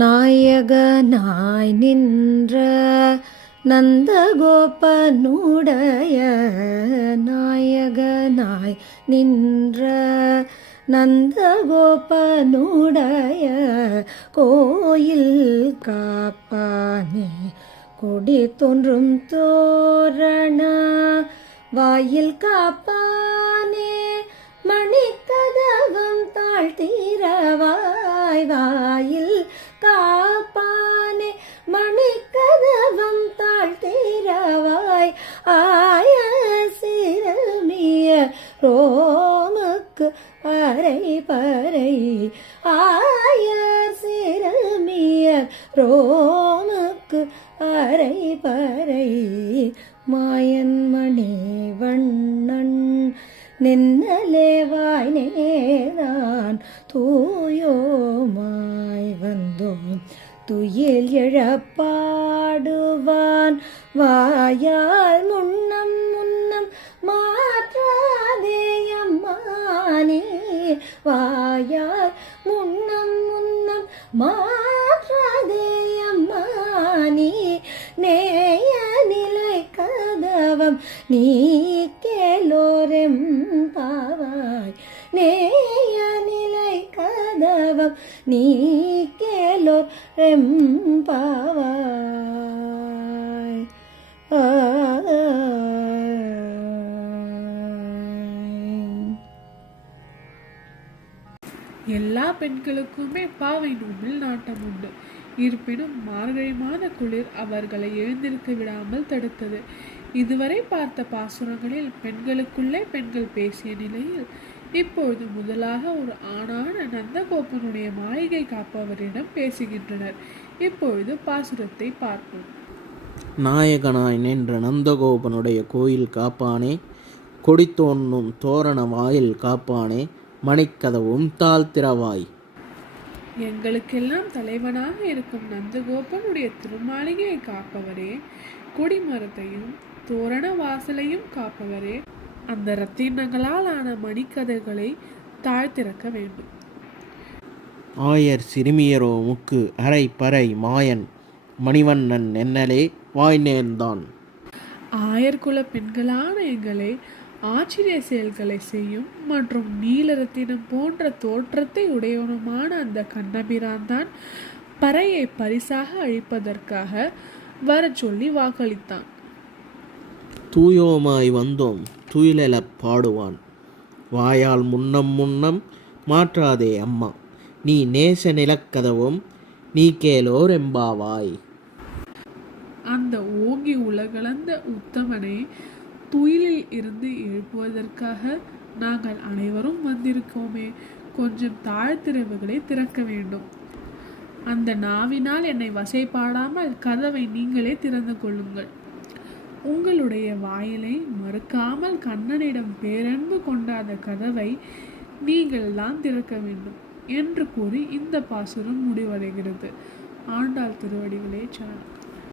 நாயகனாய் நின்ற நந்தகோபனுடைய நாயகனாய் நின்ற நந்தகோபனுடைய கோயில் காப்பானே கொடி தோன்றும் தோரண வாயில் காப்பானே மணிக்கதவம் தாழ்த்திரவாய் வாயில் காப்பானே மணிக்கதவம் தாழ்த்திரவாய் ஆய சிறுமிய ரோமுக்கு அரை பறை ஆய சிறுமிய ரோமுக்கு அரை பறை மாயன்மணி வண்ணன் நின்னலேவாய் நேரான் தூயோமாய் வந்தோம் துயில் எழப்பாடுவான் வாயால் முன்னம் முன்னம் மாற்றாதே அம்மானே வாயால் முன்னம் முன்னம் மாற்றாதே அம்மானே நேய நிலை கதவம் நீ கேலோரெம் பாவாய் நேய நிலை கதவம் நீ கேலோர் ரெம்பாவாய். எல்லா பெண்களுக்குமே பாவை நோம்பில் நாட்டம் உண்டு. இருப்பினும் மார்கழி மாத குளிர் அவர்களை எழுந்திருக்க விடாமல் தடுத்தது. இதுவரை பார்த்த பாசுரங்களில் பெண்களுக்குள்ளே பெண்கள் பேசிய நிலையில் இப்பொழுது முதலாக ஒரு ஆணான நந்தகோபனுடைய மாளிகை காப்பவரிடம் பேசுகின்றனர். இப்பொழுது பாசுரத்தை பார்ப்போம். நாயகனாய் நின்ற நந்தகோபனுடைய கோயில் காப்பானே கொடி தோன்றும் தோரண வாயில் காப்பானே மணிக்கதவும் தாழ்த்திரவாய். எங்களுக்கெல்லாம் தலைவனாக இருக்கும் நந்தகோபனுடைய திருமாளிகையை காப்பவரே, கொடிமரத்தையும் தோரண வாசலையும் காப்பவரே, அந்த இரத்தினங்களால் ஆன மணிக்கதைகளை தாழ்த்திறக்க வேண்டும். ஆயர் சிறுமியரோ முக்கு அரை பறை மாயன் மணிவண்ணன் என்னலே வாய் நேர்ந்தான். ஆயர்குல பெண்களான எங்களை ஆச்சரிய செயல்களை செய்யும் மற்றும் நீலரத்தினம் போன்ற தோற்றத்தை உடையவனுமான அந்த கண்ணபிரான் தான் பறையை பரிசாக அழிப்பதற்காக வர சொல்லி வாக்களித்தான். தூயோமாய் வந்தோம் துயிலெழப் பாடுவான் வாயால் முன்னம் முன்னம் மாற்றாதே அம்மா நீ நேச நிலக்கதவும் நீ கேலோர் எம்பாவாய். அந்த ஓங்கி உலகளந்த உத்தமனை துயிலில் இருந்து எழுப்புவதற்காக நாங்கள் அனைவரும் வந்திருக்கோமே, கொஞ்சம் தாழ்த்திரவுகளை திறக்க வேண்டும். அந்த நாவினால் என்னை வசைப்பாடாமல் கதவை நீங்களே திறந்து கொள்ளுங்கள். உங்களுடைய வாயிலை மறுக்காமல் கண்ணனிடம் பேரன்பு கொண்ட அந்த கதவை நீங்கள் தான் திறக்க வேண்டும் என்று கூறி இந்த பாசுரம் முடிவடைகிறது. ஆண்டாள் திருவடிகளே சரணம்.